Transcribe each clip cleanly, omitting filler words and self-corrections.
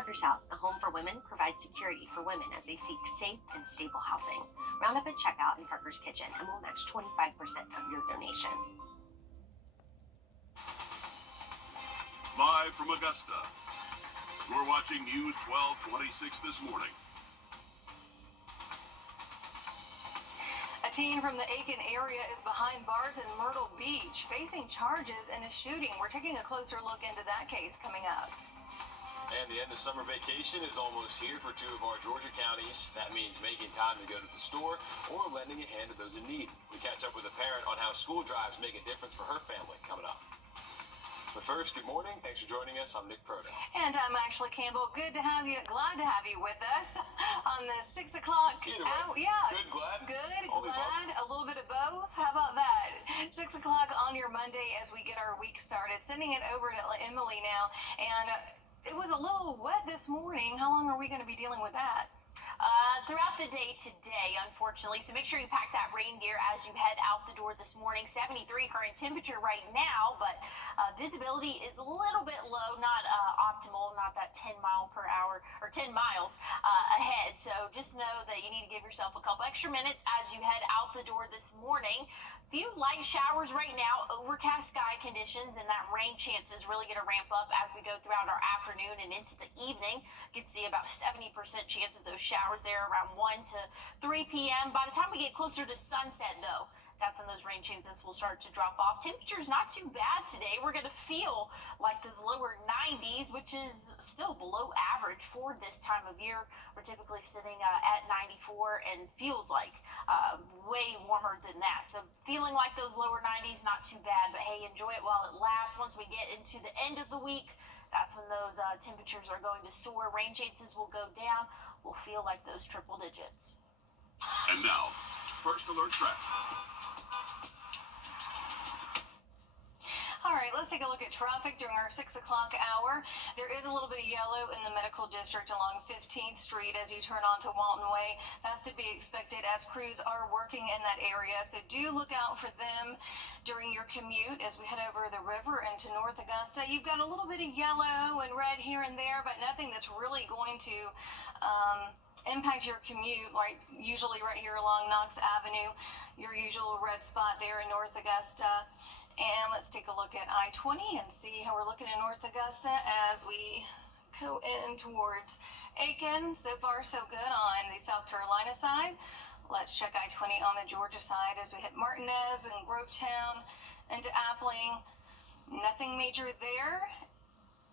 Parker's House, a home for women, provides security for women as they seek safe and stable housing. Round up at checkout in Parker's Kitchen and we'll match 25% of your donation. Live from Augusta, you're watching News 1226 this morning. A teen from the Aiken area is behind bars in Myrtle Beach, facing charges in a shooting. We're taking a closer look into that case coming up. And the end of summer vacation is almost here for two of our Georgia counties. That means making time to go to the store or lending a hand to those in need. We catch up with a parent on how school drives make a difference for her family coming up. But first, good morning. Thanks for joining us. I'm Nick Proto. And I'm Ashley Campbell. Good to have you. Glad to have you with us on the 6 o'clock hour. Yeah. Good, glad? Good, Only glad. both? A little bit of both. How about that? 6 o'clock on your Monday as we get our week started. Sending it over to Emily now. And it was a little wet this morning. How long are we going to be dealing with that? Throughout the day today, unfortunately, so make sure you pack that rain gear as you head out the door this morning. 73 current temperature right now, but visibility is a little bit low, not optimal, not that 10 mile per hour or 10 miles ahead. So just know that you need to give yourself a couple extra minutes as you head out the door this morning. Few light showers right now, overcast sky conditions, and that rain chance is really going to ramp up as we go throughout our afternoon and into the evening. You can see about 70% chance of those showers there around 1 to 3 p.m. By the time we get closer to sunset, though, that's when those rain chances will start to drop off. Temperature's not too bad today. We're going to feel like those lower 90s, which is still below average for this time of year. We're typically sitting at 94 and feels like way warmer than that. So feeling like those lower 90s, not too bad. But hey, enjoy it while it lasts. Once we get into the end of the week, that's when those temperatures are going to soar. Rain chances will go down. We'll feel like those triple digits. And now, first alert traffic. All right, let's take a look at traffic during our 6 o'clock hour. There is a little bit of yellow in the medical district along 15th Street as you turn onto Walton Way. That's to be expected as crews are working in that area. So do look out for them during your commute as we head over the river into North Augusta. You've got a little bit of yellow and red here and there, but nothing that's really going to impact your commute, like usually right here along Knox Avenue, your usual red spot there in North Augusta. And let's take a look at I-20 and see how we're looking in North Augusta as we go in towards Aiken. So far, so good on the South Carolina side. Let's check I-20 on the Georgia side as we hit Martinez and Grovetown into Appling. Nothing major there.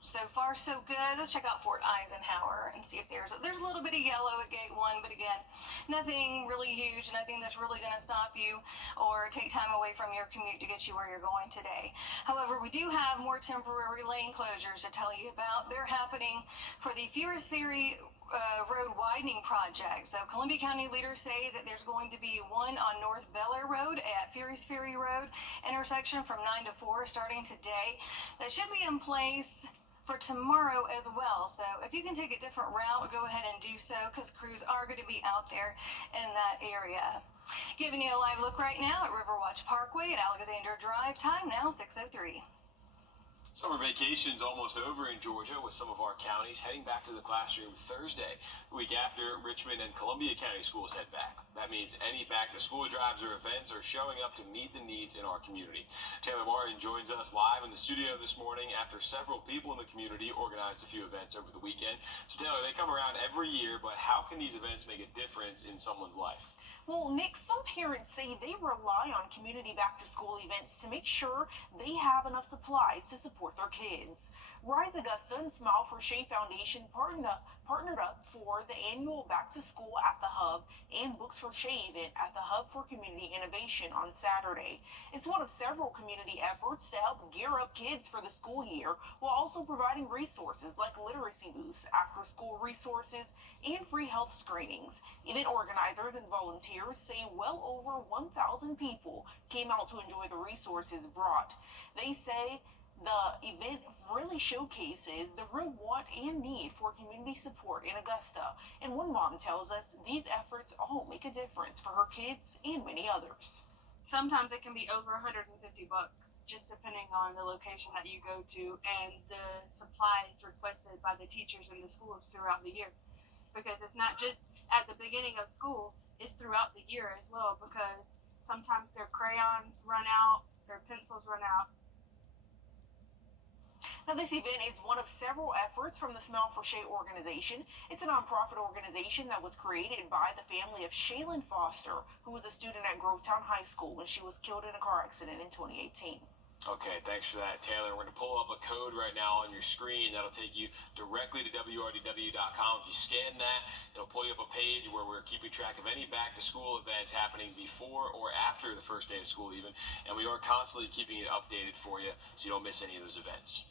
So far, so good. Let's check out Fort Eisenhower and see if there's a little bit of yellow at gate 1, but again, nothing really huge, nothing that's really going to stop you or take time away from your commute to get you where you're going today. However, we do have more temporary lane closures to tell you about. They're happening for the Furious Ferry road widening project. So Columbia County leaders say that there's going to be one on North Bel Air Road at Furious Ferry Road intersection from 9 to 4 starting today. That should be in place for tomorrow as well. So if you can take a different route, go ahead and do so because crews are going to be out there in that area. Giving you a live look right now at Riverwatch Parkway at Alexander Drive. Time now 6:03. Summer vacation's almost over in Georgia with some of our counties heading back to the classroom Thursday. The week after, Richmond and Columbia County schools head back. That means any back-to-school drives or events are showing up to meet the needs in our community. Taylor Martin joins us live in the studio this morning after several people in the community organized a few events over the weekend. So Taylor, they come around every year, but how can these events make a difference in someone's life? Well, Nick, some parents say they rely on community back-to-school events to make sure they have enough supplies to support their kids. Rise Augusta and Smile for Shea Foundation partnered up for the annual Back to School at the Hub and Books for Shea event at the Hub for Community Innovation on Saturday. It's one of several community efforts to help gear up kids for the school year while also providing resources like literacy booths, after-school resources, and free health screenings. Event organizers and volunteers say well over 1,000 people came out to enjoy the resources brought. They say the event really showcases the real want and need for community support in Augusta. And one mom tells us these efforts all make a difference for her kids and many others. sometimes it can be over $150, just depending on the location that you go to and the supplies requested by the teachers in the schools throughout the year. Because it's not just at the beginning of school, it's throughout the year as well, because sometimes their crayons run out, their pencils run out. Now, this event is one of several efforts from the Smile for Shay organization. It's a nonprofit organization that was created by the family of Shaylin Foster, who was a student at Grovetown High School when she was killed in a car accident in 2018. Okay, thanks for that, Taylor. We're going to pull up a code right now on your screen that'll take you directly to WRDW.com. If you scan that, it'll pull you up a page where we're keeping track of any back-to-school events happening before or after the first day of school even, and we are constantly keeping it updated for you so you don't miss any of those events.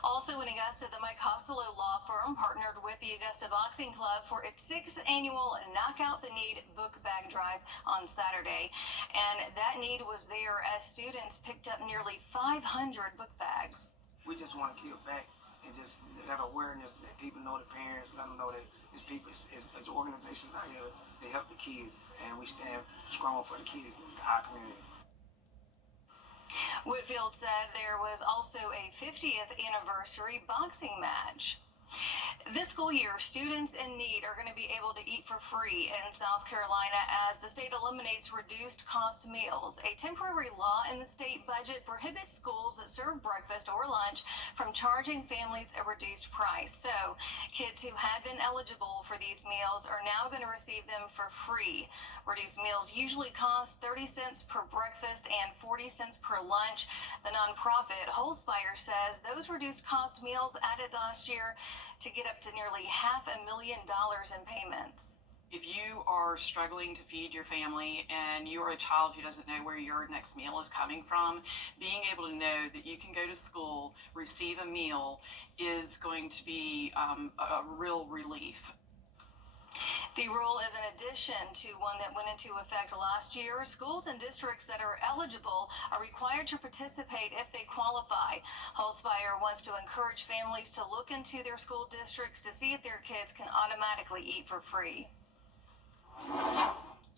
Also in Augusta, the Mike Costello law firm partnered with the Augusta Boxing Club for its 6th annual Knock Out the Need book bag drive on Saturday. And that need was there as students picked up nearly 500 book bags. We just want to give back and just have awareness that people know the parents, let them know that there's people, it's organizations out here, they help the kids, and we stand strong for the kids in our community. Whitfield said there was also a 50th anniversary boxing match. This school year, students in need are going to be able to eat for free in South Carolina as the state eliminates reduced cost meals. A temporary law in the state budget prohibits schools that serve breakfast or lunch from charging families a reduced price. So kids who had been eligible for these meals are now going to receive them for free. Reduced meals usually cost 30 cents per breakfast and 40 cents per lunch. The nonprofit Holzbeier says those reduced cost meals added last year to get up to nearly $500,000 in payments. If you are struggling to feed your family and you're a child who doesn't know where your next meal is coming from, being able to know that you can go to school, receive a meal is going to be a real relief. The rule is an addition to one that went into effect last year. Schools and districts that are eligible are required to participate if they qualify. Holzbeier wants to encourage families to look into their school districts to see if their kids can automatically eat for free.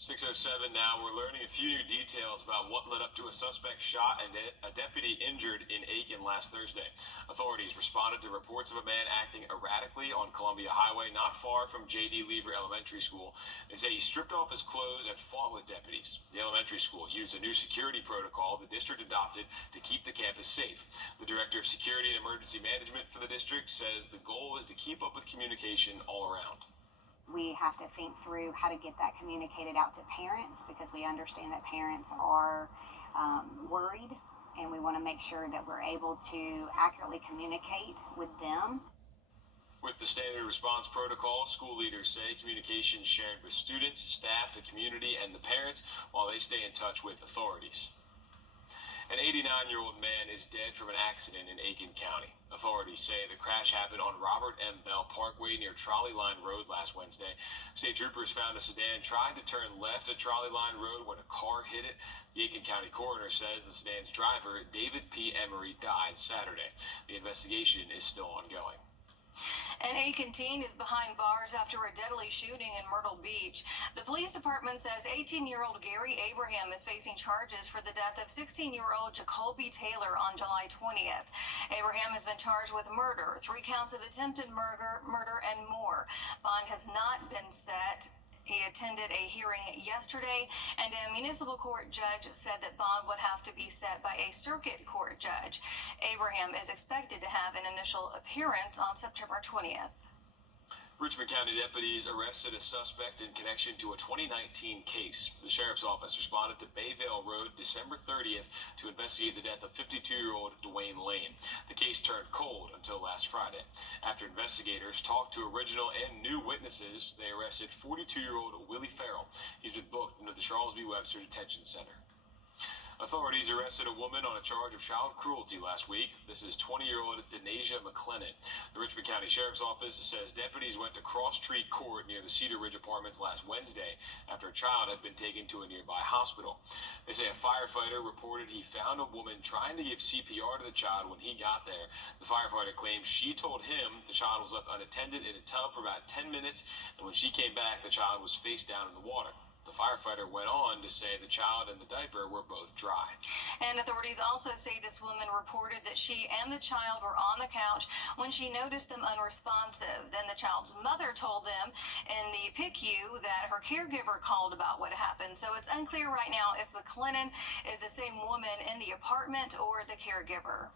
6:07 now. We're learning a few new details about what led up to a suspect shot and a deputy injured in Aiken last Thursday. Authorities responded to reports of a man acting erratically on Columbia Highway not far from J.D. Lever Elementary School. They say he stripped off his clothes and fought with deputies. The elementary school used a new security protocol the district adopted to keep the campus safe. The director of security and emergency management for the district says the goal is to keep up with communication all around. We have to think through how to get that communicated out to parents because we understand that parents are worried, and we want to make sure that we're able to accurately communicate with them. With the standard response protocol, school leaders say communication is shared with students, staff, the community, and the parents while they stay in touch with authorities. An 89-year-old man is dead from an accident in Aiken County. Authorities say the crash happened on Robert M. Bell Parkway near Trolley Line Road last Wednesday. State troopers found a sedan trying to turn left at Trolley Line Road when a car hit it. The Aiken County coroner says the sedan's driver, David P. Emery, died Saturday. The investigation is still ongoing. An Aiken teen is behind bars after a deadly shooting in Myrtle Beach. The police department says 18-year-old Gary Abraham is facing charges for the death of 16-year-old Jacoby Taylor on July 20th. Abraham has been charged with murder, 3 counts of attempted murder, and more. Bond has not been set. He attended a hearing yesterday, and a municipal court judge said that bond would have to be set by a circuit court judge. Abraham is expected to have an initial appearance on September 20th. Richmond County deputies arrested a suspect in connection to a 2019 case. The sheriff's office responded to Bayvale Road December 30th to investigate the death of 52-year-old Dwayne Lane. The case turned cold until last Friday. After investigators talked to original and new witnesses, they arrested 42-year-old Willie Farrell. He's been booked into the Charles B. Webster Detention Center. Authorities arrested a woman on a charge of child cruelty last week. This is 20-year-old Denasia McLennan. The Richmond County Sheriff's Office says deputies went to Cross Street Court near the Cedar Ridge Apartments last Wednesday after a child had been taken to a nearby hospital. They say a firefighter reported he found a woman trying to give CPR to the child when he got there. The firefighter claims she told him the child was left unattended in a tub for about 10 minutes, and when she came back, the child was face down in the water. The The firefighter went on to say the child and the diaper were both dry. And authorities also say this woman reported that she and the child were on the couch when she noticed them unresponsive. Then the child's mother told them in the PICU that her caregiver called about what happened. So it's unclear right now if McLennan is the same woman in the apartment or the caregiver.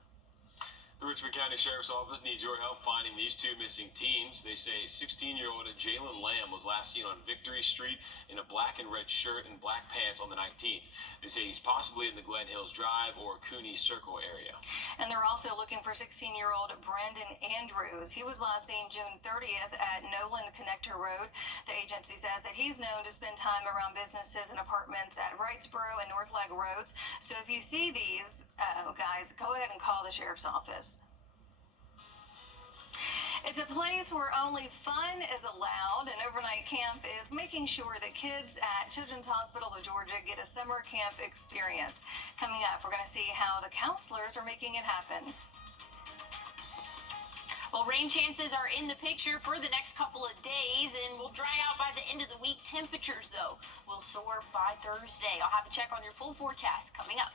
The Richmond County Sheriff's Office needs your help finding these two missing teens. They say 16-year-old Jalen Lamb was last seen on Victory Street in a black and red shirt and black pants on the 19th. They say he's possibly in the Glen Hills Drive or Cooney Circle area. And they're also looking for 16-year-old Brandon Andrews. He was last seen June 30th at Nolan Connector Road. The agency says that he's known to spend time around businesses and apartments at Wrightsboro and North Leg Roads. So if you see these guys, go ahead and call the sheriff's office. It's a place where only fun is allowed. An overnight camp is making sure that kids at Children's Hospital of Georgia get a summer camp experience. Coming up, we're going to see how the counselors are making it happen. Well, rain chances are in the picture for the next couple of days, and will dry out by the end of the week. Temperatures, though, will soar by Thursday. I'll have a check on your full forecast coming up.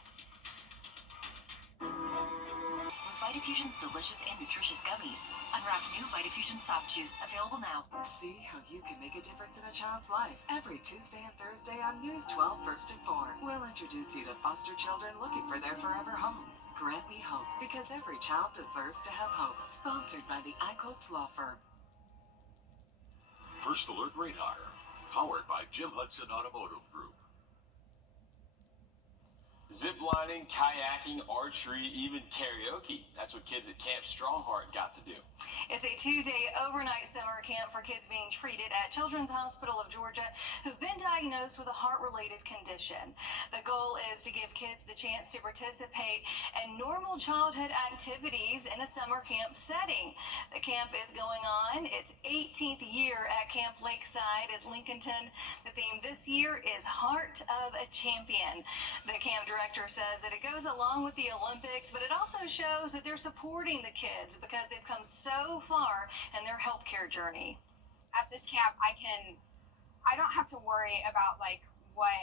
With Vitafusion's delicious and nutritious gummies. Unwrap new Vitafusion soft chews, available now. See how you can make a difference in a child's life. Every Tuesday and Thursday on News 12, 1st and 4. We'll introduce you to foster children looking for their forever homes. Grant me hope, because every child deserves to have hope. Sponsored by the Eichholtz Law Firm. First Alert Radar, powered by Jim Hudson Automotive Group. Zip lining, kayaking, archery, even karaoke. That's what kids at Camp Strongheart got to do. It's a 2-day overnight summer camp for kids being treated at Children's Hospital of Georgia who've been diagnosed with a heart-related condition. The goal is to give kids the chance to participate in normal childhood activities in a summer camp setting. The camp is going on its 18th year at Camp Lakeside at Lincolnton. The theme this year is Heart of a Champion. The camp director says that it goes along with the Olympics, but it also shows that they're supporting the kids because they've come so far in their healthcare journey. At this camp, I don't have to worry about what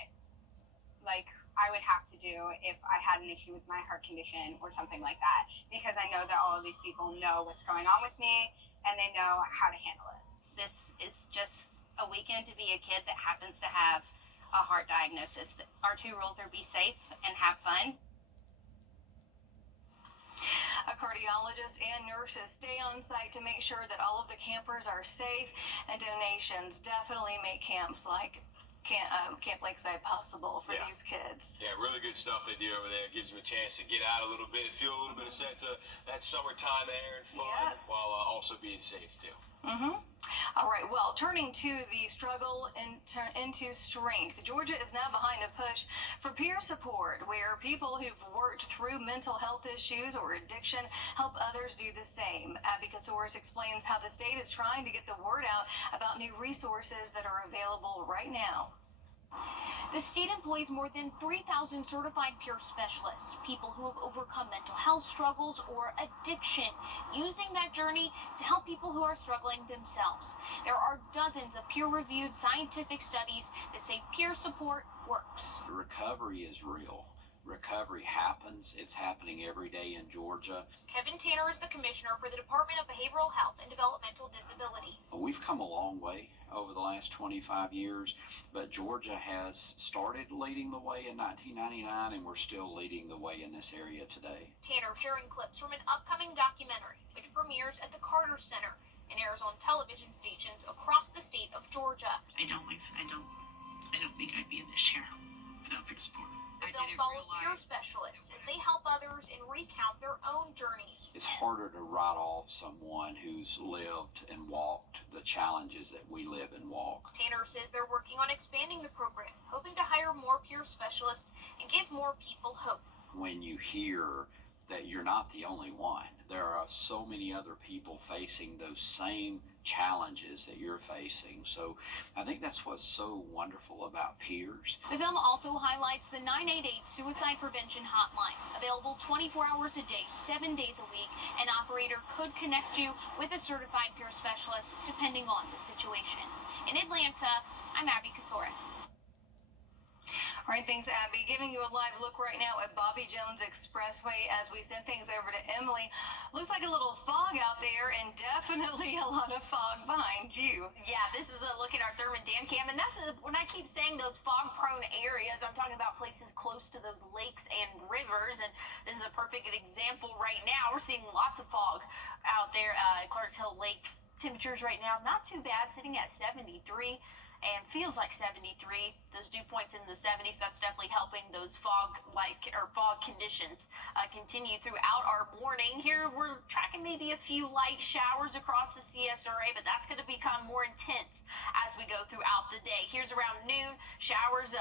I would have to do if I had an issue with my heart condition or something like that, because I know that all of these people know what's going on with me and they know how to handle it. This is just a weekend to be a kid that happens to have a heart diagnosis. Our two rules are be safe and have fun. A cardiologist and nurses stay on site to make sure that all of the campers are safe, and donations definitely make camps like Camp Lakeside possible for these kids. Yeah, really good stuff they do over there. It gives them a chance to get out a little bit, feel a little bit of sense of that summertime air and fun, while also being safe too. All right, well, turning to the struggle into strength, Georgia is now behind a push for peer support, where people who've worked through mental health issues or addiction help others do the same. Abby Kasoris explains how the state is trying to get the word out about new resources that are available right now. The state employs more than 3,000 certified peer specialists, people who have overcome mental health struggles or addiction, using that journey to help people who are struggling themselves. There are dozens of peer-reviewed scientific studies that say peer support works. Recovery is real. Recovery happens. It's happening every day in Georgia. Kevin Tanner is the commissioner for the Department of Behavioral Health and Developmental Disabilities. We've come a long way over the last 25 years, but Georgia has started leading the way in 1999, and we're still leading the way in this area today. Tanner sharing clips from an upcoming documentary, which premieres at the Carter Center and airs on television stations across the state of Georgia. I don't think I'd be in this chair without peer support. The film follows peer specialists as they help others and recount their own journeys. It's harder to write off someone who's lived and walked the challenges that we live and walk. Tanner says they're working on expanding the program, hoping to hire more peer specialists and give more people hope. When you hear that you're not the only one, there are so many other people facing those same challenges that you're facing. So I think that's what's so wonderful about peers. The film also highlights the 988 suicide prevention hotline, available 24 hours a day, 7 days a week. An operator could connect you with a certified peer specialist depending on the situation. In Atlanta, I'm Abby Kasoris. All right, thanks, Abby. Giving you a live look right now at Bobby Jones Expressway as we send things over to Emily. Looks like a little fog out there and definitely a lot of fog behind you. Yeah, this is a look at our Thurman Dam Cam, and when I keep saying those fog-prone areas, I'm talking about places close to those lakes and rivers, and this is a perfect example right now. We're seeing lots of fog out there at Clarks Hill Lake. Temperatures right now, not too bad, sitting at 73. And feels like 73. Those dew points in the 70s, that's definitely helping those fog conditions continue throughout our morning. Here we're tracking maybe a few light showers across the CSRA, but that's going to become more intense as we go throughout the day. Here's around noon, showers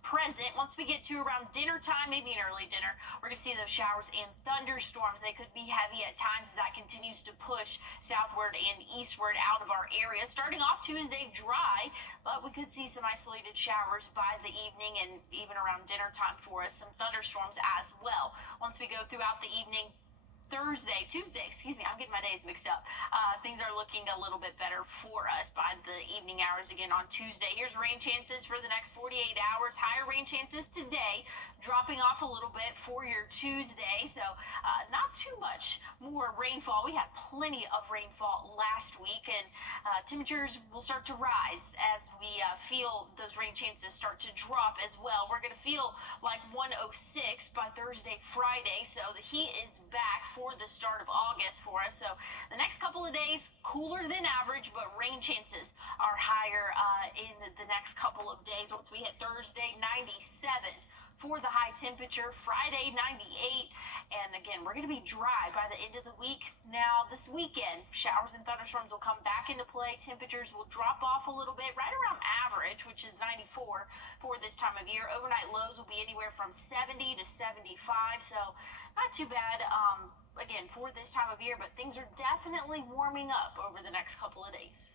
present. Once we get to around dinner time, maybe an early dinner, we're going to see those showers and thunderstorms. They could be heavy at times as that continues to push southward and eastward out of our area. Starting off Tuesday, dry, but we could see some isolated showers by the evening and even around dinner time for us. Some thunderstorms as well. Once we go throughout the evening, Tuesday, excuse me, I'm getting my days mixed up. Things are looking a little bit better for us by the evening hours again on Tuesday. Here's rain chances for the next 48 hours. Higher rain chances today, dropping off a little bit for your Tuesday. So not too much more rainfall. We had plenty of rainfall last week, and temperatures will start to rise as we feel those rain chances start to drop as well. We're going to feel like 106 by Thursday, Friday. So the heat is back for the start of August for us. So the next couple of days, cooler than average, but rain chances are higher in the next couple of days. Once we hit Thursday, 97 for the high temperature. Friday, 98. And again, we're going to be dry by the end of the week. Now, this weekend, showers and thunderstorms will come back into play. Temperatures will drop off a little bit, right around average, which is 94 for this time of year. Overnight lows will be anywhere from 70 to 75. So not too bad, again, for this time of year, but things are definitely warming up over the next couple of days.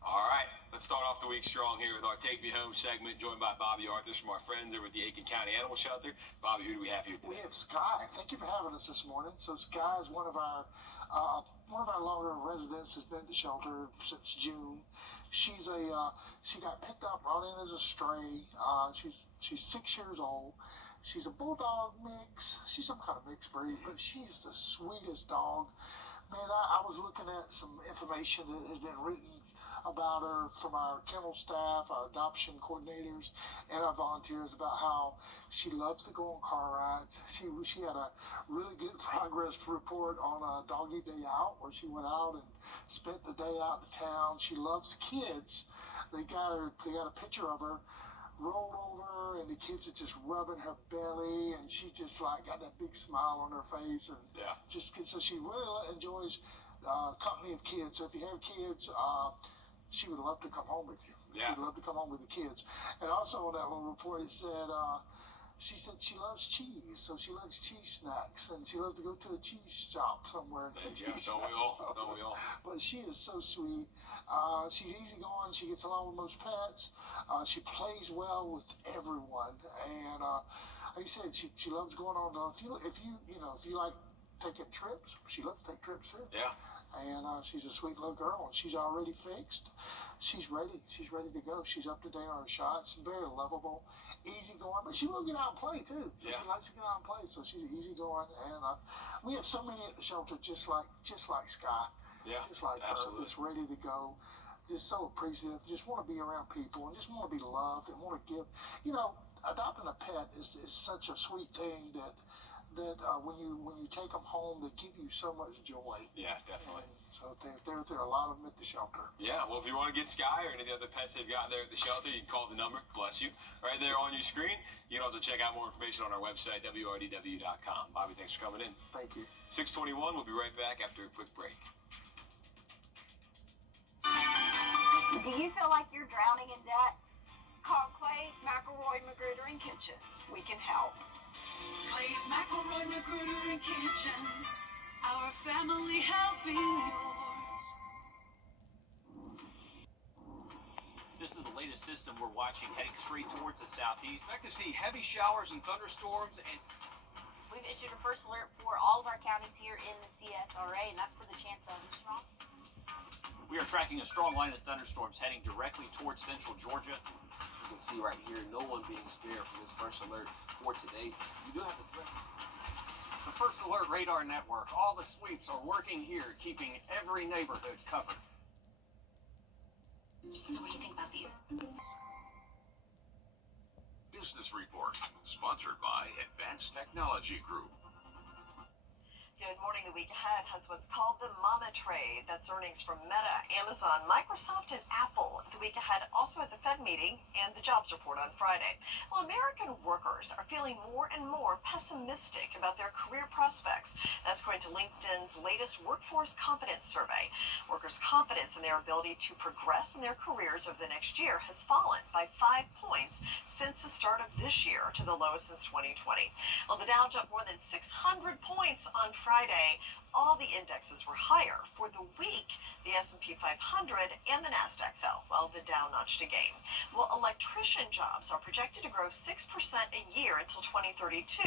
All right, let's start off the week strong here with our Take Me Home segment, joined by Bobby Arthur from our friends over at the Aiken County Animal Shelter. Bobby, who do we have here today? We have Sky. Thank you for having us this morning. So Sky is one of our longer residents, has been at the shelter since June. She got picked up, brought in as a stray. She's 6 years old. She's a bulldog mix. She's some kind of mixed breed, but she's the sweetest dog. Man, I was looking at some information that has been written about her from our kennel staff, our adoption coordinators, and our volunteers about how she loves to go on car rides. She had a really good progress report on a doggy day out where she went out and spent the day out in town. She loves kids. They got a picture of her rolled over, and the kids are just rubbing her belly, and she just like got that big smile on her face, and so she really enjoys company of kids. So if you have kids, she would love to come home with you. Yeah. She would love to come home with the kids. And also on that little report, it said she said she loves cheese, so she likes cheese snacks, and she loves to go to a cheese shop somewhere and get cheese Don't we all? But she is so sweet. She's easygoing. She gets along with most pets. She plays well with everyone, and like I said, she loves going on. If you like taking trips, she loves to take trips too. Yeah. And she's a sweet little girl, and she's already fixed. She's ready. She's ready to go. She's up to date on her shots. Very lovable, easygoing, but she will get out and play too. Yeah. She likes to get out and play, so she's easygoing. And we have so many at the shelter, just like Sky. Yeah. Just like absolutely. her, just ready to go. Just so appreciative. Just want to be around people and just want to be loved and want to give. Adopting a pet is such a sweet thing that when you take them home, they give you so much joy. Yeah, definitely. And so there are a lot of them at the shelter. Yeah, well, if you want to get Sky or any of the other pets they've got there at the shelter, you can call the number, bless you, right there on your screen. You can also check out more information on our website, wrdw.com. Bobby, thanks for coming in. Thank you. 6:21, we'll be right back after a quick break. Do you feel like you're drowning in debt? Call Clay's, McElroy, Magruder, and Kitchens. We can help. Clay's, McElroy, Magruder, and Kitchens. Our family helping yours. This is the latest system we're watching heading straight towards the southeast. Expect to see heavy showers and thunderstorms, and We've issued a first alert for all of our counties here in the CSRA, and that's for the chance of strong. we are tracking a strong line of thunderstorms heading directly towards central Georgia. you can see right here, no one being spared from this first alert for today. You do have a threat. The First Alert Radar Network, all the sweeps are working here, keeping every neighborhood covered. So what do you think about these? Business Report, sponsored by Advanced Technology Group. Good morning. The week ahead has what's called the Mama Trade. That's earnings from Meta, Amazon, Microsoft, and Apple. The week ahead also has a Fed meeting and the jobs report on Friday. Well, American workers are feeling more and more pessimistic about their career prospects. That's according to LinkedIn's latest workforce confidence survey. Workers' confidence in their ability to progress in their careers over the next year has fallen by 5 points since the start of this year to the lowest since 2020. Well, the Dow jumped more than 600 points on Friday. All the indexes were higher. For the week, the S&P 500 and the Nasdaq fell, while the Dow notched a gain. Well, electrician jobs are projected to grow 6% a year until 2032.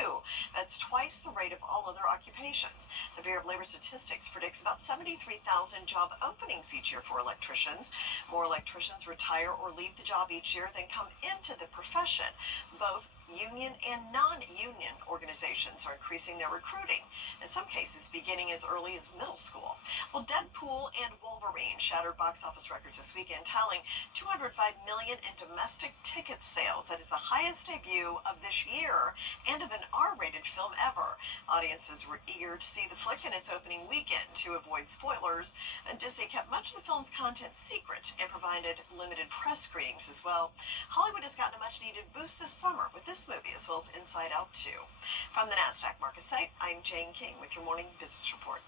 That's twice the rate of all other occupations. The Bureau of Labor Statistics predicts about 73,000 job openings each year for electricians. More electricians retire or leave the job each year than come into the profession. Both union and non-union organizations are increasing their recruiting, in some cases beginning as early as middle school. Well, Deadpool and Wolverine shattered box office records this weekend, tallying $205 million in domestic ticket sales. That is the highest debut of this year and of an R-rated film ever. Audiences were eager to see the flick in its opening weekend. To avoid spoilers, and Disney kept much of the film's content secret and provided limited press screenings as well. Hollywood has gotten a much-needed boost this summer with this movie, as well as Inside Out 2. From the NASDAQ market site, I'm Jane King with your morning business report.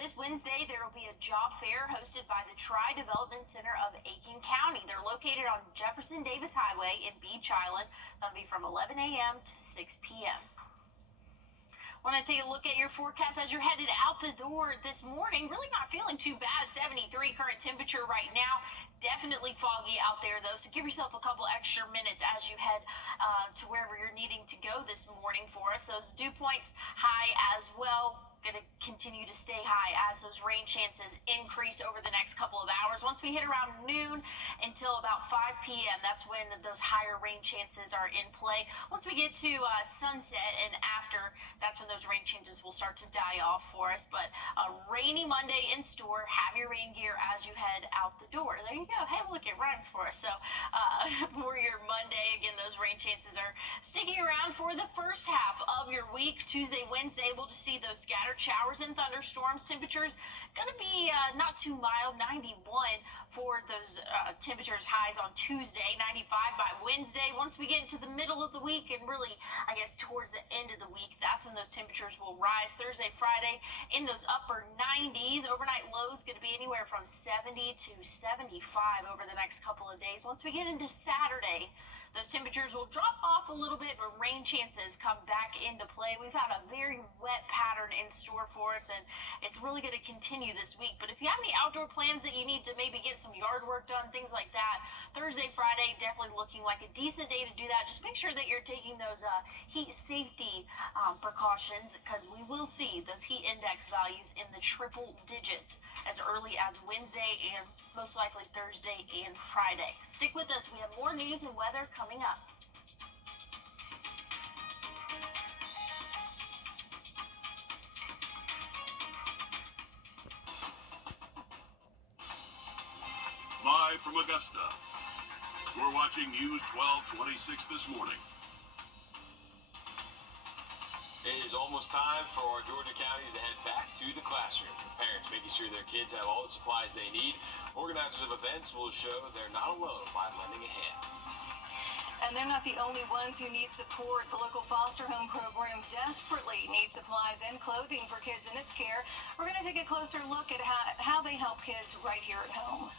This Wednesday, there will be a job fair hosted by the Tri-Development Center of Aiken County. They're located on Jefferson Davis Highway in Beach Island. That'll be from 11 a.m. to 6 p.m. Want to take a look at your forecast as you're headed out the door this morning. Really not feeling too bad. 73 current temperature right now. Definitely foggy out there, though, so give yourself a couple extra minutes as you head to wherever you're needing to go this morning for us. Those dew points high as well. Going to continue to stay high as those rain chances increase over the next couple of hours. Once we hit around noon until about 5 p.m., that's when those higher rain chances are in play. Once we get to sunset and after, that's when those rain chances will start to die off for us. But a rainy Monday in store. Have your rain gear as you head out the door. There you go. Hey, look, it rhymes for us. So for your Monday, again, those rain chances are sticking around for the first half of your week. Tuesday, Wednesday, we'll just see those scattered showers and thunderstorms. Temperatures going to be not too mild. 91 for those temperatures highs on Tuesday, 95 by Wednesday. Once we get into the middle of the week and really, I guess, towards the end of the week, that's when those temperatures will rise. Thursday, Friday in those upper 90s. Overnight lows going to be anywhere from 70 to 75 over the next couple of days. Once we get into Saturday, those temperatures will drop off a little bit, but rain chances come back into play. We've had a very wet pattern in store for us, and it's really going to continue this week. But if you have any outdoor plans that you need to maybe get some yard work done, things like that, Thursday, Friday, definitely looking like a decent day to do that. Just make sure that you're taking those heat safety precautions, because we will see those heat index values in the triple digits as early as Wednesday and most likely Thursday and Friday. Stick with us. We have more news and weather coming up. Live from Augusta, we're watching News 1226 this morning. It is almost time for our Georgia counties to head back to the classroom. Parents making sure their kids have all the supplies they need. Organizers of events will show they're not alone by lending a hand. And they're not the only ones who need support. The local foster home program desperately needs supplies and clothing for kids in its care. We're going to take a closer look at how they help kids right here at home.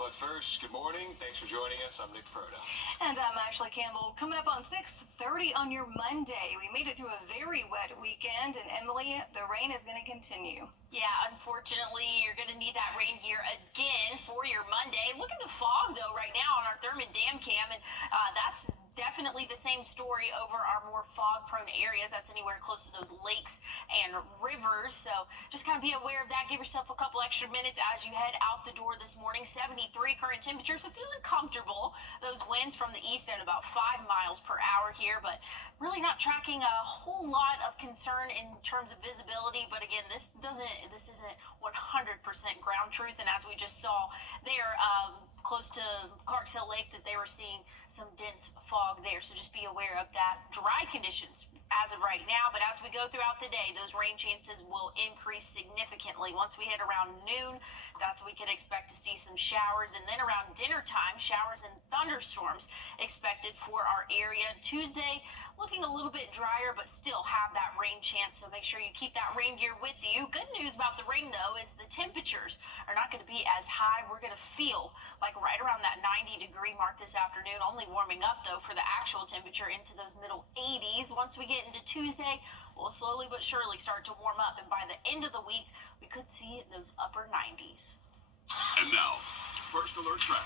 But first, good morning. Thanks for joining us. I'm Nick Proto. And I'm Ashley Campbell. Coming up on 6:30 on your Monday. We made it through a very wet weekend, and Emily, the rain is going to continue. Yeah, unfortunately, you're going to need that rain gear again for your Monday. Look at the fog, though, right now on our Thurman Dam cam, and that's definitely the same story over our more fog-prone areas. That's anywhere close to those lakes and rivers. So just kind of be aware of that. Give yourself a couple extra minutes as you head out the door this morning. 73 current temperature, so feeling comfortable. Those winds from the east at about 5 miles per hour here, but really not tracking a whole lot of concern in terms of visibility. But again, this isn't 100% ground truth. And as we just saw there, close to Clarks Hill Lake, that they were seeing some dense fog there. So just be aware of that. Dry conditions as of right now, but as we go throughout the day, those rain chances will increase significantly. Once we hit around noon, that's when we can expect to see some showers. And then around dinner time, showers and thunderstorms expected for our area. Tuesday, looking a little bit drier, but still have that rain chance. So make sure you keep that rain gear with you. Good news about the rain, though, is the temperatures are not going to be as high. We're going to feel like right around that 90-degree mark this afternoon, only warming up, though, for the actual temperature into those middle 80s. Once we get into Tuesday, we'll slowly but surely start to warm up. And by the end of the week, we could see those upper 90s. And now, first alert traffic.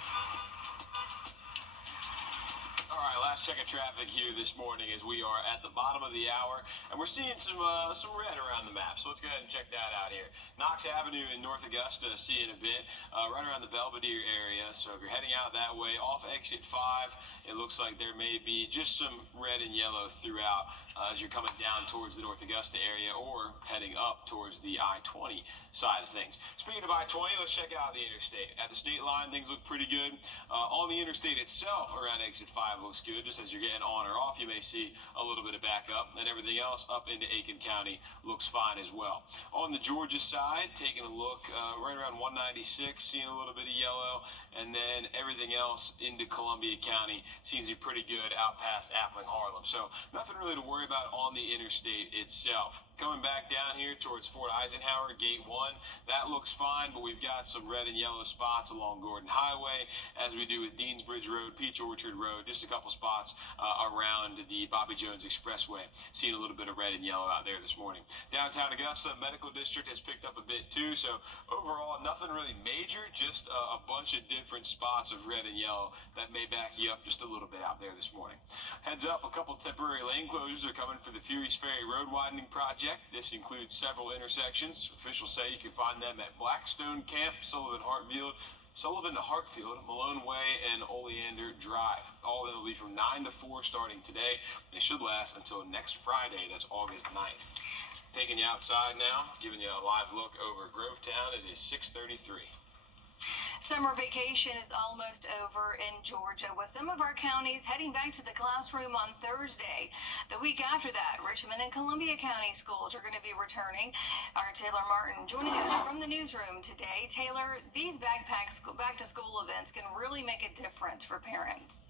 All right, last check of traffic here this morning as we are at the bottom of the hour, and we're seeing some red around the map. So let's go ahead and check that out here. Knox Avenue in North Augusta, seeing a bit right around the Belvedere area. So if you're heading out that way, off exit 5, it looks like there may be just some red and yellow throughout as you're coming down towards the North Augusta area or heading up towards the I-20 side of things. Speaking of I-20, let's check out the interstate. At the state line, things look pretty good. On the interstate itself, around exit 5 looks good. Just as you're getting on or off, you may see a little bit of backup, and everything else up into Aiken County looks fine as well. On the Georgia side, taking a look right around 196, seeing a little bit of yellow, and then everything else into Columbia County seems to be pretty good out past Appling, Harlem. So nothing really to worry about on the interstate itself. Coming back down here towards Fort Eisenhower, Gate 1, that looks fine, but we've got some red and yellow spots along Gordon Highway, as we do with Deansbridge Road, Peach Orchard Road, just a couple spots around the Bobby Jones Expressway. Seeing a little bit of red and yellow out there this morning. Downtown Augusta Medical District has picked up a bit too, so overall, nothing really major, just a bunch of different spots of red and yellow that may back you up just a little bit out there this morning. Heads up, a couple temporary lane closures are coming for the Furious Ferry Road widening project. This includes several intersections. Officials say you can find them at Blackstone Camp, Sullivan to Hartfield, Malone Way, and Oleander Drive. All of them will be from 9 to 4 starting today. They should last until next Friday. That's August 9th. Taking you outside now, giving you a live look over Grovetown. It is 6:33. Summer vacation is almost over in Georgia, with some of our counties heading back to the classroom on Thursday. The week after that, Richmond and Columbia County schools are going to be returning. Our Taylor Martin joining us from the newsroom today. Taylor, these back-to-school events can really make a difference for parents.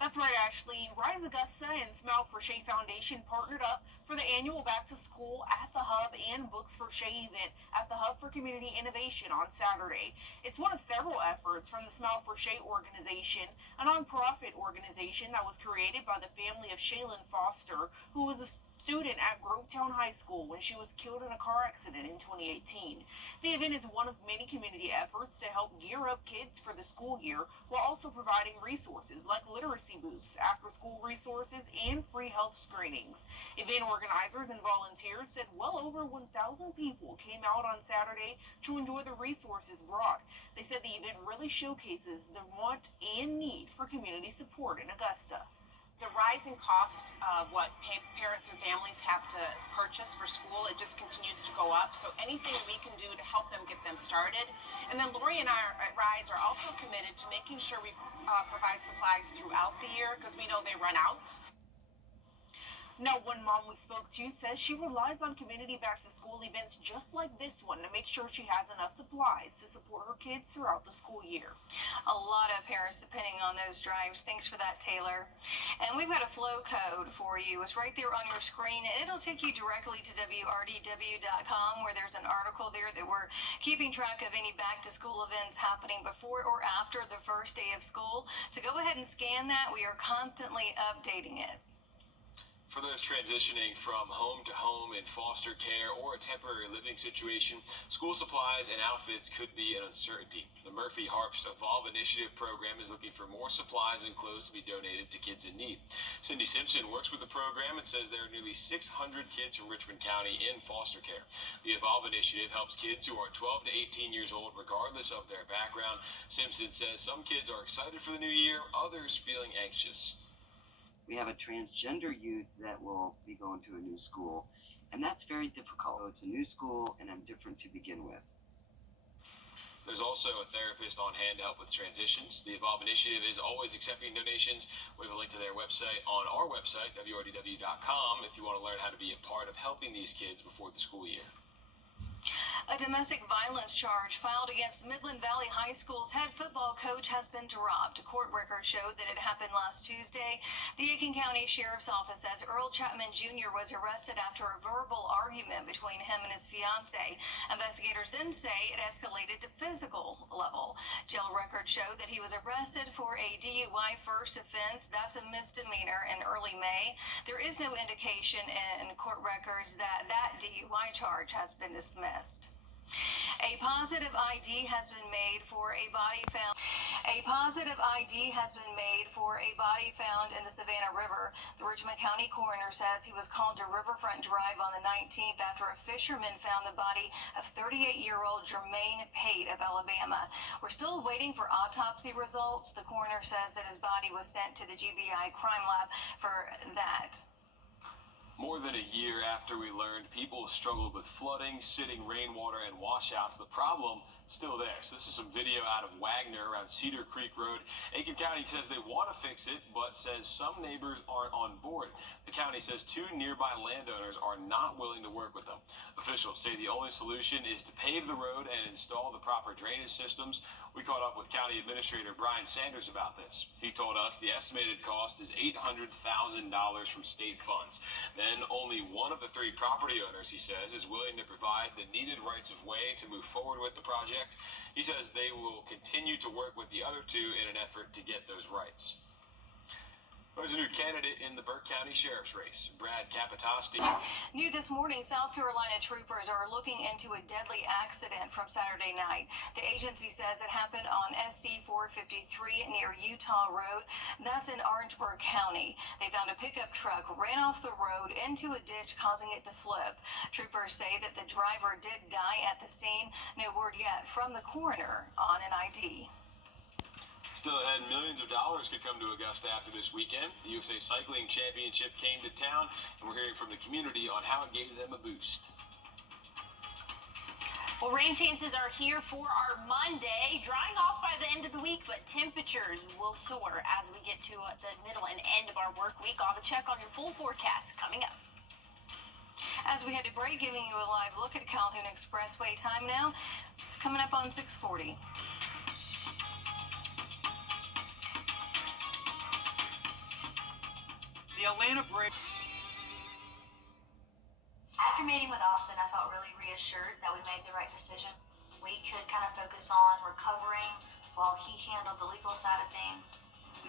That's right, Ashley. Rise Augusta and Smile for Shea Foundation partnered up for the annual Back to School at the Hub and Books for Shea event at the Hub for Community Innovation on Saturday. It's one of several efforts from the Smile for Shea organization, a nonprofit organization that was created by the family of Shaylin Foster, who was a student at Grovetown High School when she was killed in a car accident in 2018. The event is one of many community efforts to help gear up kids for the school year, while also providing resources like literacy booths, after-school resources, and free health screenings. Event organizers and volunteers said well over 1,000 people came out on Saturday to enjoy the resources brought. They said the event really showcases the want and need for community support in Augusta. The rising cost of what parents and families have to purchase for school, it just continues to go up. So anything we can do to help them get them started. And then Lori and I at Rise are also committed to making sure we provide supplies throughout the year, because we know they run out. Now, one mom we spoke to says she relies on community back-to-school events just like this one to make sure she has enough supplies to support her kids throughout the school year. A lot of parents depending on those drives. Thanks for that, Taylor. And we've got a flow code for you. It's right there on your screen, and it'll take you directly to Wrdw.com, where there's an article there that we're keeping track of any back-to-school events happening before or after the first day of school. So go ahead and scan that. We are constantly updating it. For those those transitioning from home to home in foster care or a temporary living situation, school supplies and outfits could be an uncertainty. The Murphy Harps Evolve Initiative program is looking for more supplies and clothes to be donated to kids in need. Cindy Simpson works with the program and says there are nearly 600 kids from Richmond County in foster care. The Evolve Initiative helps kids who are 12 to 18 years old regardless of their background. Simpson says some kids are excited for the new year, others feeling anxious. We have a transgender youth that will be going to a new school, and that's very difficult. It's a new school, and I'm different to begin with. There's also a therapist on hand to help with transitions. The Evolve Initiative is always accepting donations. We have a link to their website on our website, wrdw.com, if you want to learn how to be a part of helping these kids before the school year. A domestic violence charge filed against Midland Valley High School's head football coach has been dropped. Court records showed that it happened last Tuesday. The Aiken County Sheriff's Office says Earl Chapman Jr. was arrested after a verbal argument between him and his fiancée. Investigators then say it escalated to physical level. Jail records show that he was arrested for a DUI first offense. That's a misdemeanor in early May. There is no indication in court records that DUI charge has been dismissed. A positive ID has been made for a body found. A positive ID has been made for a body found in the Savannah River. The Richmond County coroner says he was called to Riverfront Drive on the 19th after a fisherman found the body of 38-year-old Jermaine Pate of Alabama. We're still waiting for autopsy results. The coroner says that his body was sent to the GBI crime lab for that. More than a year after we learned people struggled with flooding, sitting rainwater, and washouts, the problem still there. So this is some video out of Wagner around Cedar Creek Road. Aiken County says they want to fix it, but says some neighbors aren't on board. The county says 2 nearby landowners are not willing to work with them. Officials say the only solution is to pave the road and install the proper drainage systems. We caught up with County Administrator Brian Sanders about this. He told us the estimated cost is $800,000 from state funds. Then only one of the 3 property owners, he says, is willing to provide the needed rights of way to move forward with the project. He says they will continue to work with the other 2 in an effort to get those rights. There's a new candidate in the Burke County Sheriff's race, Brad Capitasti. New this morning, South Carolina troopers are looking into a deadly accident from Saturday night. The agency says it happened on SC 453 near Utah Road. That's in Orangeburg County. They found a pickup truck ran off the road into a ditch, causing it to flip. Troopers say that the driver did die at the scene. No word yet from the coroner on an ID. Still ahead, millions of dollars could come to Augusta after this weekend. The USA Cycling Championship came to town, and we're hearing from the community on how it gave them a boost. Well, rain chances are here for our Monday, drying off by the end of the week, but temperatures will soar as we get to the middle and end of our work week. I'll have a check on your full forecast coming up. As we head to break, giving you a live look at Calhoun Expressway time now, coming up on 6:40. The Atlanta Braves. After meeting with Austin, I felt really reassured that we made the right decision. We could kind of focus on recovering while he handled the legal side of things.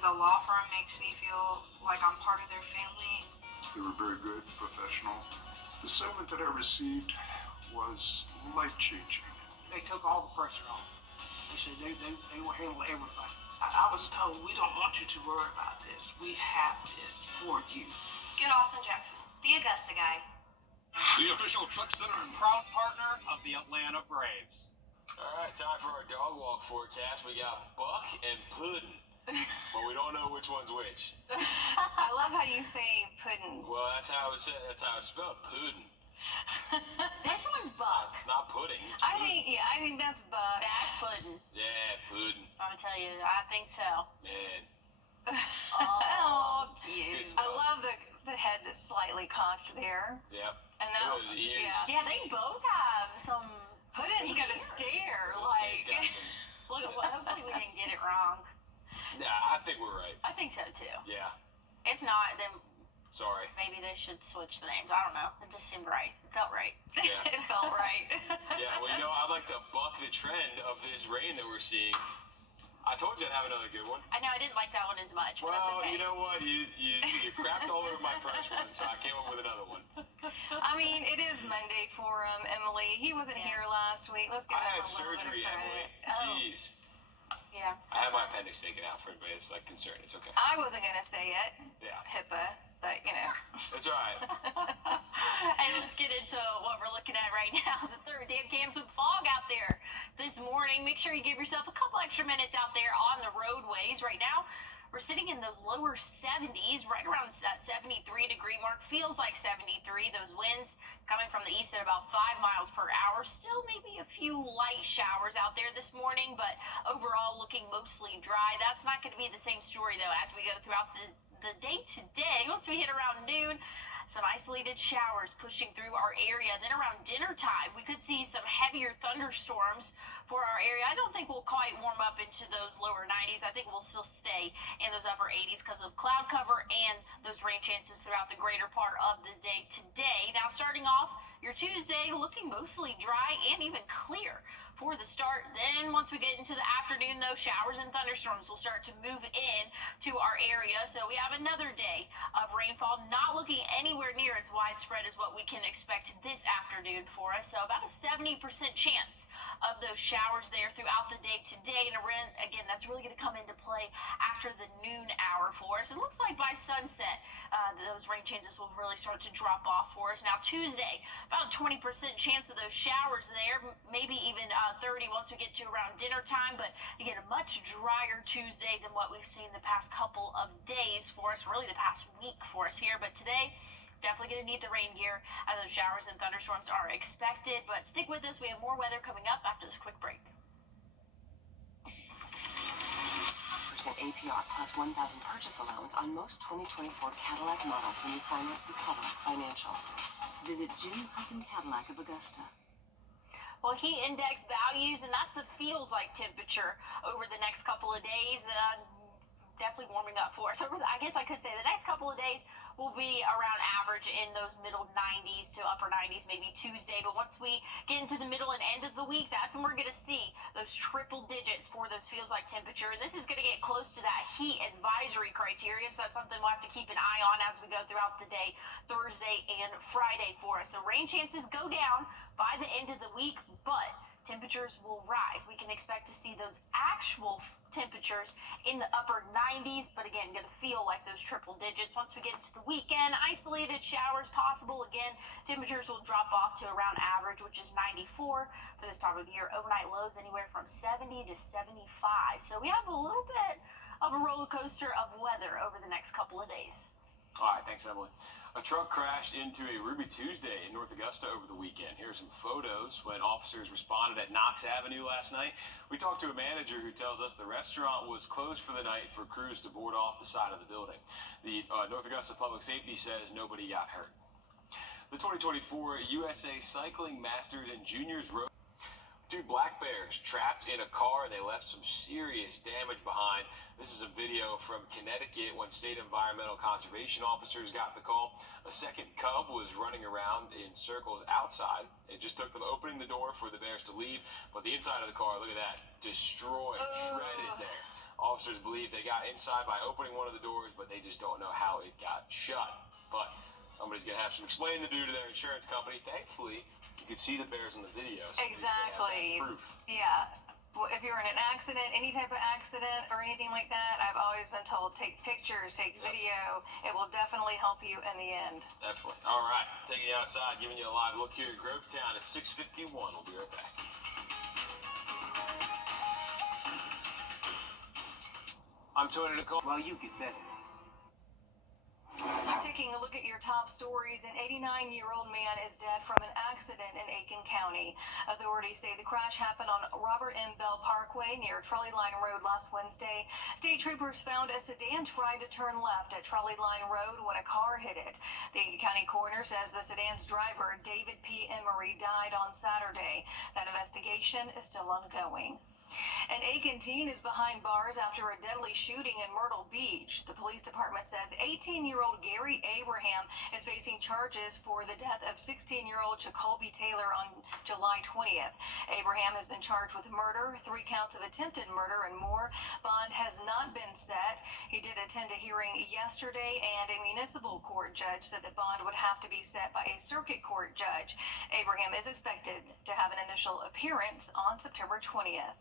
The law firm makes me feel like I'm part of their family. They were very good, professional. The settlement that I received was life-changing. They took all the pressure off. They said they will handle everything. I was told, we don't want you to worry about this. We have this for you. Get Austin Jackson, the Augusta guy. The official Truck Center and Proud partner of the Atlanta Braves. All right, time for our dog walk forecast. We got Buck and Puddin', but we don't know which one's which. I love how you say puddin'. Well, that's how it's said. That's how it's spelled. Puddin'. This one's Buck. It's not pudding. It's I think that's Buck. That's pudding. Yeah, pudding. I'm gonna tell you, I think so. Man. Oh, cute. I love the head that's slightly cocked there. Yep. And that, Yeah, they both have some. Puddin's got a stare, Look, hopefully we didn't get it wrong. Yeah, I think we're right. I think so too. Yeah. If not, then sorry. Maybe they should switch the names. I don't know. It just seemed right. It felt right. Yeah. It felt right. Yeah, well, I'd like to buck the trend of this rain that we're seeing. I told you I'd have another good one. I know I didn't like that one as much. But Well, that's okay. you know what? You crapped all over my first one, so I came up I mean, it is Monday for him, Emily. He wasn't here last week. Let's give I him had a little surgery, bit of credit. Emily. Jeez. Yeah. I had my appendix taken out for anybody that's like concerned. It's okay. I wasn't gonna say it. Yeah. HIPAA, but you know. It's all right. Hey, let's get into what we're looking at right now. The third day of camp, some fog out there this morning. Make sure you give yourself a couple extra minutes out there on the roadways. Right now, we're sitting in those lower 70s, right around that 73-degree mark. Feels like 73. Those winds coming from the east at about 5 miles per hour. Still maybe a few light showers out there this morning, but overall looking mostly dry. That's not going to be the same story, though, as we go throughout the day today. Once we hit around noon, some isolated showers pushing through our area. Then around dinner time, we could see some heavier thunderstorms for our area. I don't think we'll quite warm up into those lower 90s. I think we'll still stay in those upper 80s because of cloud cover and those rain chances throughout the greater part of the day today. Now, starting off your Tuesday, looking mostly dry and even clear for the start. Then once we get into the afternoon, though, showers and thunderstorms will start to move in to our area. So we have another day of rainfall, not looking anywhere near as widespread as what we can expect this afternoon for us. So about a 70% chance of those showers there throughout the day today. And again, that's really going to come into play after the noon hour for us. It looks like by sunset, those rain chances will really start to drop off for us. Now, Tuesday, about a 20% chance of those showers there, maybe even 30 once we get to around dinner time. But again, a much drier Tuesday than what we've seen the past couple of days for us, really the past week for us here. But today, definitely going to need the rain gear as those showers and thunderstorms are expected. But stick with us. We have more weather coming up after this quick break. APR plus 1,000 purchase allowance on most 2024 Cadillac models when you finance through Cadillac Financial. Visit Jim Hudson Cadillac of Augusta. Well, heat index values, and that's the feels like temperature over the next couple of days. Definitely warming up for us. I guess I could say the next couple of days will be around average in those middle 90s to upper 90s, maybe Tuesday. But once we get into the middle and end of the week, that's when we're going to see those triple digits for those feels like temperature. And this is going to get close to that heat advisory criteria. So that's something we'll have to keep an eye on as we go throughout the day, Thursday and Friday for us. So rain chances go down by the end of the week, but temperatures will rise. We can expect to see those actual temperatures in the upper 90s, but again, going to feel like those triple digits. Once we get into the weekend, isolated showers possible. Again, temperatures will drop off to around average, which is 94 for this time of year. Overnight lows anywhere from 70 to 75. So we have a little bit of a roller coaster of weather over the next couple of days. All right, thanks, Emily. A truck crashed into a Ruby Tuesday in North Augusta over the weekend. Here are some photos when officers responded at Knox Avenue last night. We talked to a manager who tells us the restaurant was closed for the night for crews to board off the side of the building. The North Augusta Public Safety says nobody got hurt. The 2024 USA Cycling Masters and Juniors Road. Two black bears trapped in a car. They left some serious damage behind. This is a video from Connecticut when state environmental conservation officers got the call. A second cub was running around in circles outside. It just took them opening the door for the bears to leave, but the inside of the car, look at that, destroyed, shredded there. Officers believe they got inside by opening one of the doors, but they just don't know how it got shut. But somebody's going to have some explaining to do to their insurance company. Thankfully, you can see the bears in the video. So Exactly. Proof. Yeah. Well, if you're in an accident, any type of accident or anything like that, I've always been told take pictures, take video. It will definitely help you in the end. Definitely. All right. Taking you outside, giving you a live look here at Grovetown at 6:51. We'll be right back. I'm Tony Nicole. While you get better. Taking a look at your top stories, an 89-year-old man is dead from an accident in Aiken County. Authorities say the crash happened on Robert M. Bell Parkway near Trolley Line Road last Wednesday. State troopers found a sedan trying to turn left at Trolley Line Road when a car hit it. The Aiken County coroner says the sedan's driver, David P. Emery, died on Saturday. That investigation is still ongoing. An Aiken teen is behind bars after a deadly shooting in Myrtle Beach. The police department says 18-year-old Gary Abraham is facing charges for the death of 16-year-old Jacoby Taylor on July 20th. Abraham has been charged with murder, 3 counts of attempted murder, and more. Bond has not been set. He did attend a hearing yesterday, and a municipal court judge said that bond would have to be set by a circuit court judge. Abraham is expected to have an initial appearance on September 20th.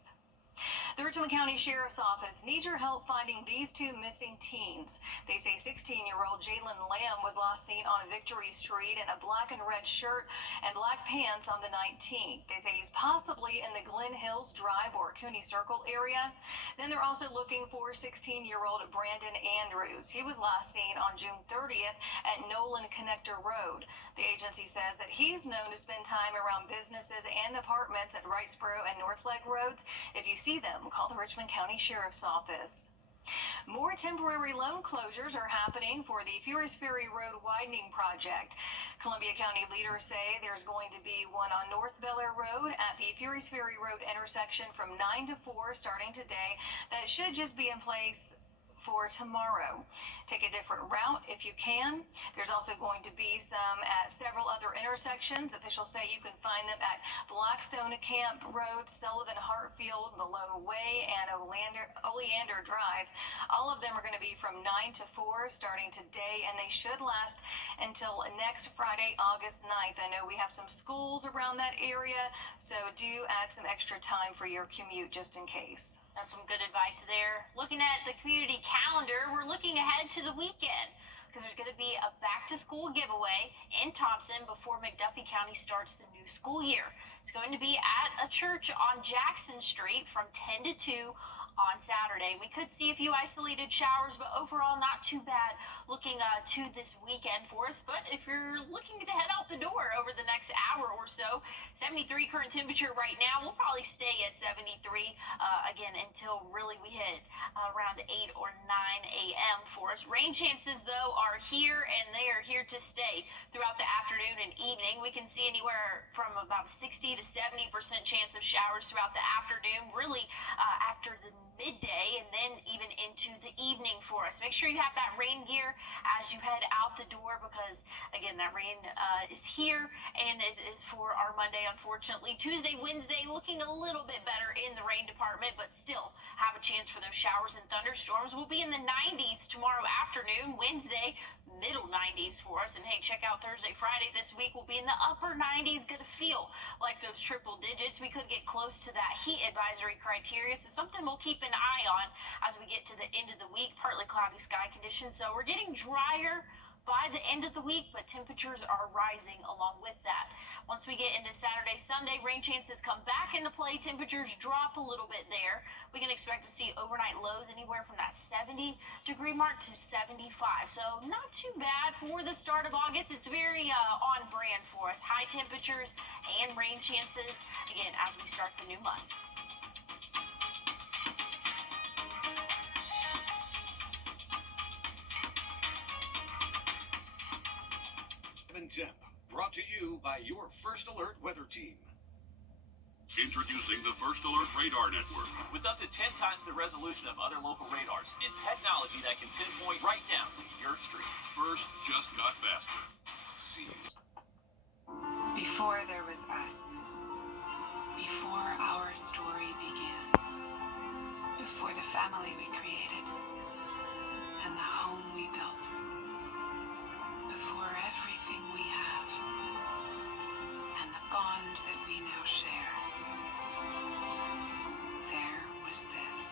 The Richmond County Sheriff's Office needs your help finding these 2 missing teens. They say 16-year-old Jalen Lamb was last seen on Victory Street in a black and red shirt and black pants on the 19th. They say he's possibly in the Glen Hills Drive or Cooney Circle area. Then they're also looking for 16-year-old Brandon Andrews. He was last seen on June 30th at Nolan Connector Road. The agency says that he's known to spend time around businesses and apartments at Wrightsboro and North Leg Roads. If you see them, call the Richmond County Sheriff's Office. More temporary loan closures are happening for the Furious Ferry Road widening project. Columbia County leaders say there's going to be one on North Bel Air Road at the Furious Ferry Road intersection from 9 to 4 starting today. That should just be in place for tomorrow. Take a different route if you can. There's also going to be some at several other intersections. Officials say you can find them at Blackstone Camp Road, Sullivan Hartfield, Malone Way, and Oleander Drive. All of them are going to be from 9 to 4 starting today, and they should last until next Friday, August 9th. I know we have some schools around that area, so do add some extra time for your commute just in case. That's some good advice there. Looking at the community calendar, we're looking ahead to the weekend because there's going to be a back-to-school giveaway in Thompson before McDuffie County starts the new school year. It's going to be at a church on Jackson Street from 10 to 2 on Saturday. We could see a few isolated showers, but overall not too bad looking to this weekend for us. But if you're looking to head out the door over the next hour or so, 73 current temperature right now. We'll probably stay at 73 again until really we hit around 8 or 9 a.m. for us. Rain chances, though, are here, and they are here to stay throughout the afternoon and evening. We can see anywhere from about 60 to 70% chance of showers throughout the afternoon, really after the midday and then even into the evening for us. Make sure you have that rain gear as you head out the door because, again, that rain is here and it is for our Monday, unfortunately. Tuesday, Wednesday, looking a little bit better in the rain department, but still have a chance for those showers and thunderstorms. We'll be in the 90s tomorrow afternoon. Wednesday, middle 90s for us. And hey, check out Thursday, Friday this week. We'll be in the upper 90s. Gonna feel like those triple digits. We could get close to that heat advisory criteria, so something we'll keep an eye on as we get to the end of the week. Partly cloudy sky conditions, so we're getting drier by the end of the week, but temperatures are rising along with that. Once we get into Saturday, Sunday, rain chances come back into play. Temperatures drop a little bit there. We can expect to see overnight lows anywhere from that 70-degree mark to 75. So not too bad for the start of August. It's very on brand for us. High temperatures and rain chances, again, as we start the new month. Temp, brought to you by your First Alert weather team. Introducing the First Alert Radar Network. With up to 10 times the resolution of other local radars and technology that can pinpoint right down to your street. First just got faster. See you. Before there was us. Before our story began. Before the family we created. And the home we built. Before everything we have, and the bond that we now share, there was this.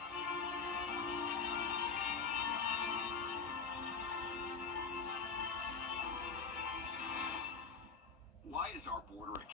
Why is our border